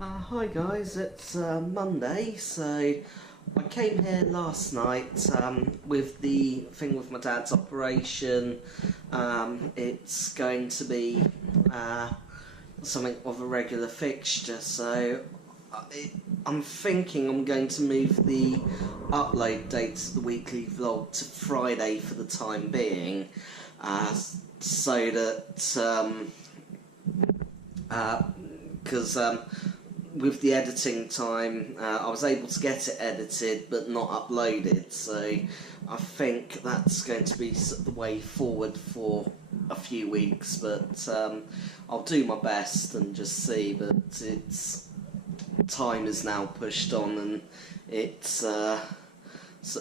Hi guys, it's Monday, so I came here last night with the thing with my dad's operation. It's going to be something of a regular fixture, so I'm thinking I'm going to move the upload date of the weekly vlog to Friday for the time being, so that because with the editing time, I was able to get it edited but not uploaded, so I think that's going to be the way forward for a few weeks, but I'll do my best and just see. But it's time is now pushed on, and it's sort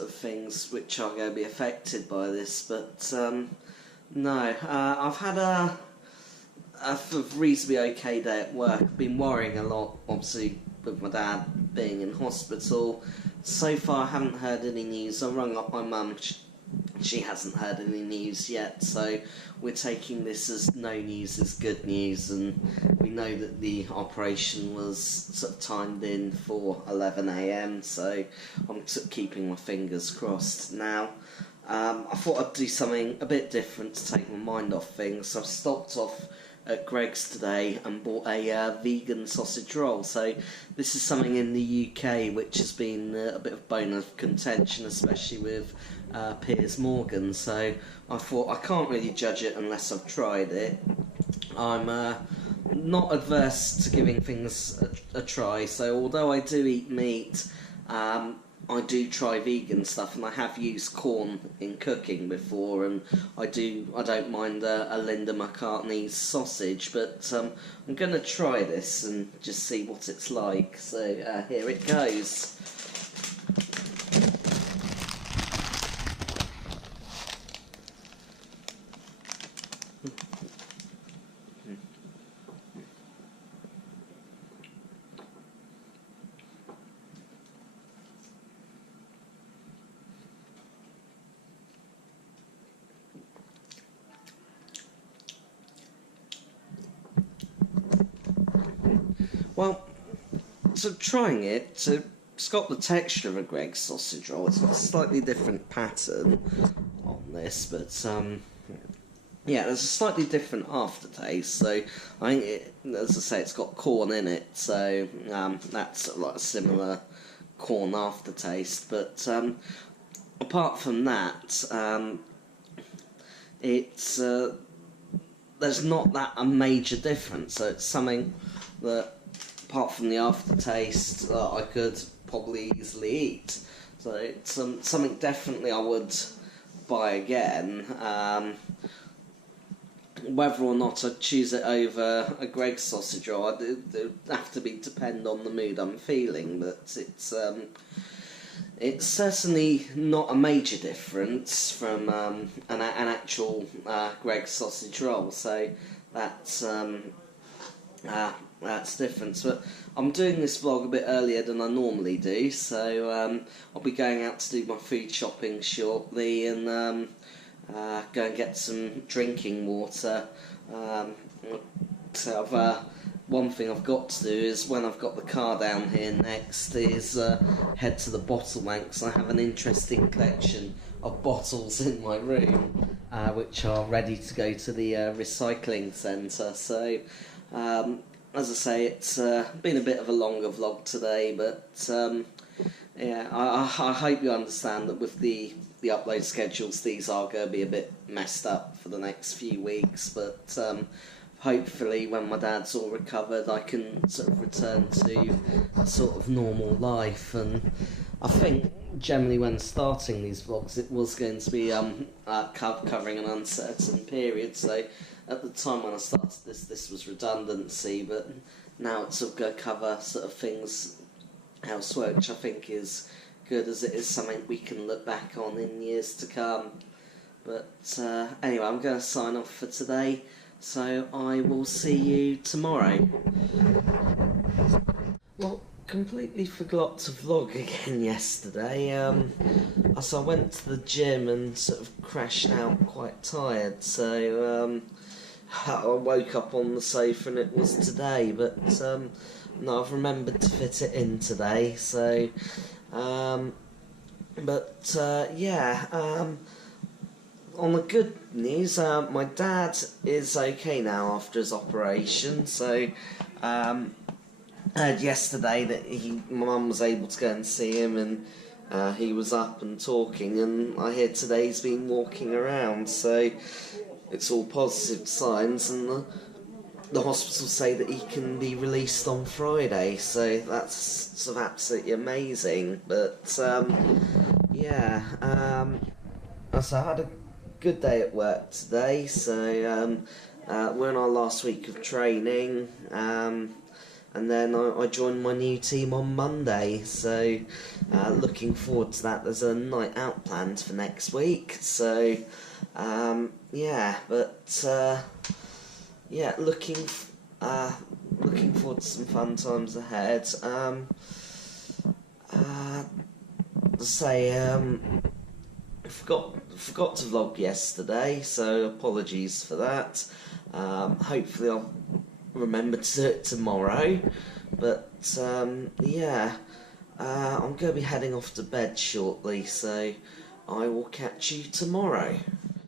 of things which are going to be affected by this, but no, I've had a reasonably okay day at work. I've been worrying a lot, obviously, with my dad being in hospital. So far, I haven't heard any news. I rung up my mum. She hasn't heard any news yet, so we're taking this as no news is good news, and we know that the operation was sort of timed in for 11 AM, so I'm sort of keeping my fingers crossed. Now, I thought I'd do something a bit different to take my mind off things, so I've stopped off at Greggs today and bought a vegan sausage roll. So this is something in the UK which has been a bit of bone of contention, especially with Piers Morgan. So I thought I can't really judge it unless I've tried it. I'm not adverse to giving things a try, so although I do eat meat, I do try vegan stuff, and I have used corn in cooking before, and I don't mind a Linda McCartney's sausage, but I'm going to try this and just see what it's like. So here it goes. Well, so trying it, so it's got the texture of a Greggs sausage roll. It's got a slightly different pattern on this, but yeah, there's a slightly different aftertaste. So I think, as I say, it's got corn in it, so that's like a similar corn aftertaste. But apart from that, it's there's not that a major difference. So it's something that, apart from the aftertaste, I could probably easily eat. So it's something definitely I would buy again. Whether or not I'd choose it over a Greggs sausage roll, it would have to depend on the mood I'm feeling. But it's certainly not a major difference from an actual Greggs sausage roll. So that's different. But I'm doing this vlog a bit earlier than I normally do, so I'll be going out to do my food shopping shortly, and go and get some drinking water. So one thing I've got to do is, when I've got the car down here next, is head to the bottle bank, because I have an interesting collection of bottles in my room, which are ready to go to the recycling centre. So as I say, it's been a bit of a longer vlog today, but yeah, I hope you understand that with the upload schedules, these are going to be a bit messed up for the next few weeks, but hopefully when my dad's all recovered, I can sort of return to a sort of normal life. And I think generally when starting these vlogs, it was going to be covering an uncertain period. So at the time when I started this was redundancy, but now it's sort of going to cover sort of things elsewhere, which I think is good, as it is something we can look back on in years to come. But anyway, I'm going to sign off for today, so I will see you tomorrow. Well, completely forgot to vlog again yesterday. So I went to the gym and sort of crashed out quite tired, so I woke up on the sofa and it was today, but no, I've remembered to fit it in today. So, on the good news, my dad is okay now after his operation. So, I heard yesterday that my mum was able to go and see him, and he was up and talking. And I hear today he's been walking around. So, it's all positive signs, and the hospital say that he can be released on Friday, so that's sort of absolutely amazing. But so I had a good day at work today. So we're in our last week of training, and then I joined my new team on Monday. So looking forward to that. There's a night out planned for next week. So looking forward to some fun times ahead. Forgot to vlog yesterday, so apologies for that. Hopefully I'll remember to do it tomorrow. But I'm going to be heading off to bed shortly, so I will catch you tomorrow.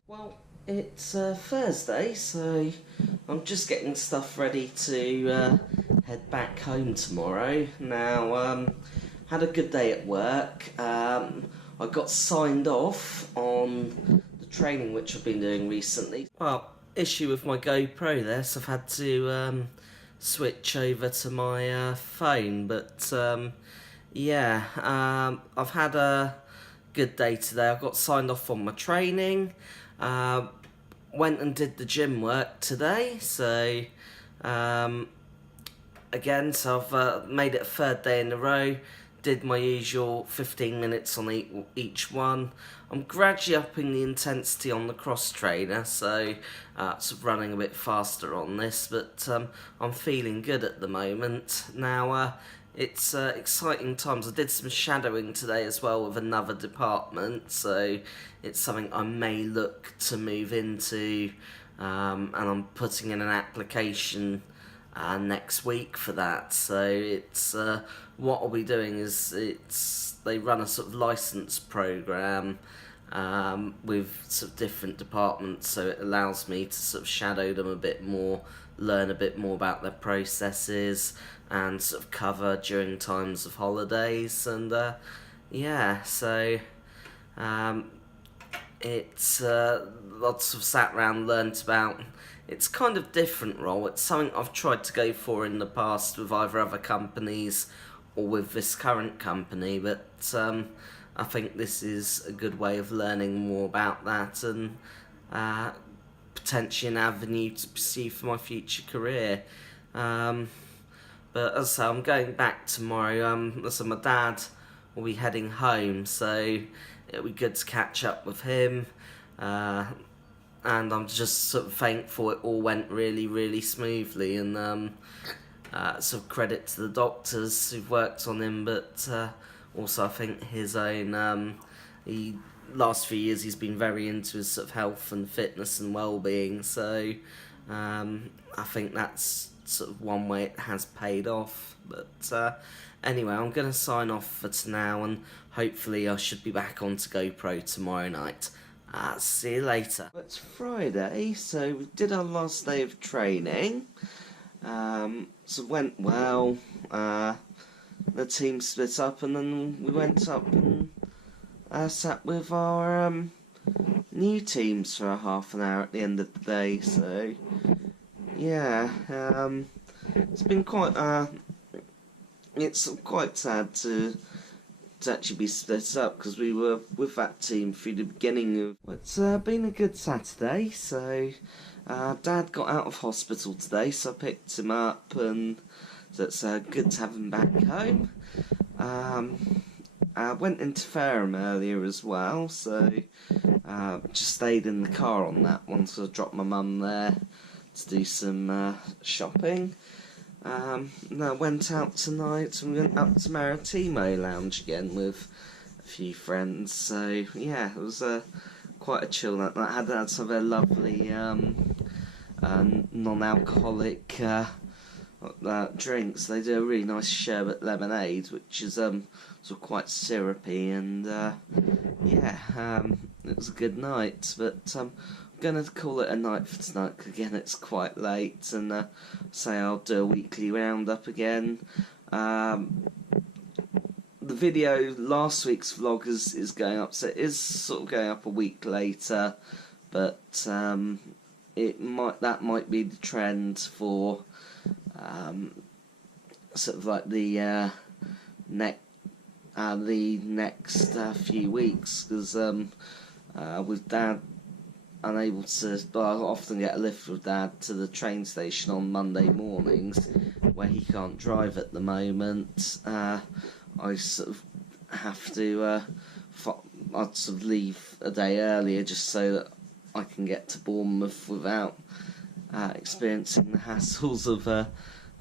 Well, it's Thursday, so I'm just getting stuff ready to head back home tomorrow. Now, had a good day at work. I got signed off on the training which I've been doing recently. Well, issue with my GoPro there, so I've had to switch over to my phone. But I've had a good day today. I got signed off on my training. Went and did the gym work today, so I've made it a third day in a row. Did my usual 15 minutes on each one. I'm gradually upping the intensity on the cross trainer, so sort of running a bit faster on this, but I'm feeling good at the moment. Now, it's exciting times. I did some shadowing today as well with another department, so it's something I may look to move into, and I'm putting in an application next week for that. So it's what I'll be doing is they run a sort of license program with sort of different departments, so it allows me to sort of shadow them a bit more, learn a bit more about their processes, and sort of cover during times of holidays. And it's lots of sat around, learnt about. It's kind of different role. It's something I've tried to go for in the past with either other companies or with this current company, but I think this is a good way of learning more about that, and potentially an avenue to pursue for my future career. But as I say, I'm going back tomorrow. So my dad will be heading home, so it'll be good to catch up with him. And I'm just sort of thankful it all went really, really smoothly, and sort of credit to the doctors who've worked on him, but also I think his own, last few years he's been very into his sort of health and fitness and well-being, so I think that's sort of one way it has paid off. But anyway, I'm going to sign off for now, and hopefully I should be back onto GoPro tomorrow night. See you later. It's Friday, so we did our last day of training. So it went well. The team split up, and then we went up and sat with our new teams for a half an hour at the end of the day. So yeah, it's been quite it's quite sad to actually be split up, because we were with that team through the beginning of. It's been a good Saturday. So Dad got out of hospital today, so I picked him up, and so it's good to have him back home. I went into Fareham earlier as well, so just stayed in the car on that one, so I dropped my mum there to do some shopping. And I went out tonight, and we went up to Maritimo Lounge again with a few friends. So yeah, it was quite a chill night. I had some very lovely non-alcoholic drinks. They do a really nice sherbet lemonade, which is sort of quite syrupy, and yeah, it was a good night. But I'm gonna call it a night for tonight. 'Cause again, it's quite late, and say I'll do a weekly roundup again. The video, last week's vlog is going up, so it is sort of going up a week later, but that might be the trend for sort of like the next few weeks, because with Dad unable to, I often get a lift with Dad to the train station on Monday mornings, where he can't drive at the moment. I sort of have to I'd sort of leave a day earlier just so that I can get to Bournemouth without experiencing the hassles of a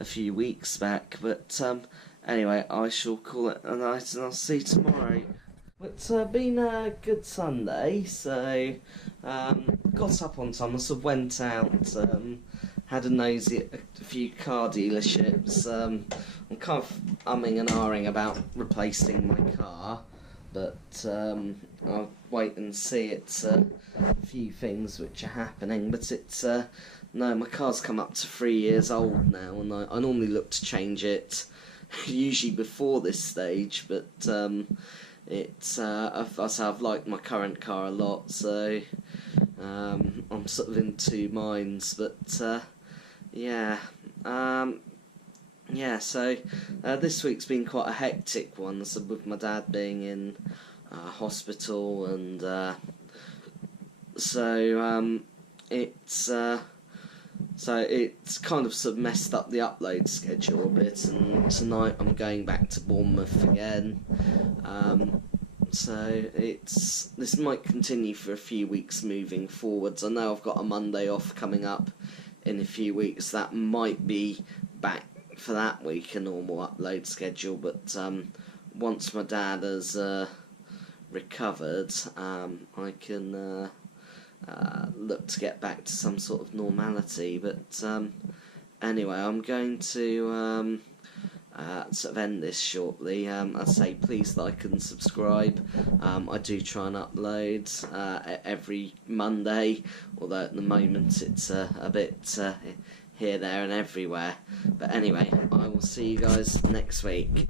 few weeks back. But anyway, I shall call it a night, and I'll see you tomorrow. It's been a good Sunday, so got up on time. I sort of went out, had a nosy at a few car dealerships. I'm kind of umming and ahhing about replacing my car, but I'll wait and see. It's a few things which are happening, but it's no, my car's come up to 3 years old now, and I normally look to change it usually before this stage, but I've liked my current car a lot, so I'm sort of in two minds. But yeah, so this week's been quite a hectic one, so with my dad being in hospital, and so it's kind of sort of messed up the upload schedule a bit, and tonight I'm going back to Bournemouth again. So this might continue for a few weeks moving forwards. I know I've got a Monday off coming up in a few weeks. That might be back for that week, a normal upload schedule, but once my dad has recovered, I can look to get back to some sort of normality. But anyway, I'm going to sort of end this shortly. I'd say please like and subscribe. I do try and upload every Monday, although at the moment it's a bit here, there and everywhere. But anyway, I will see you guys next week.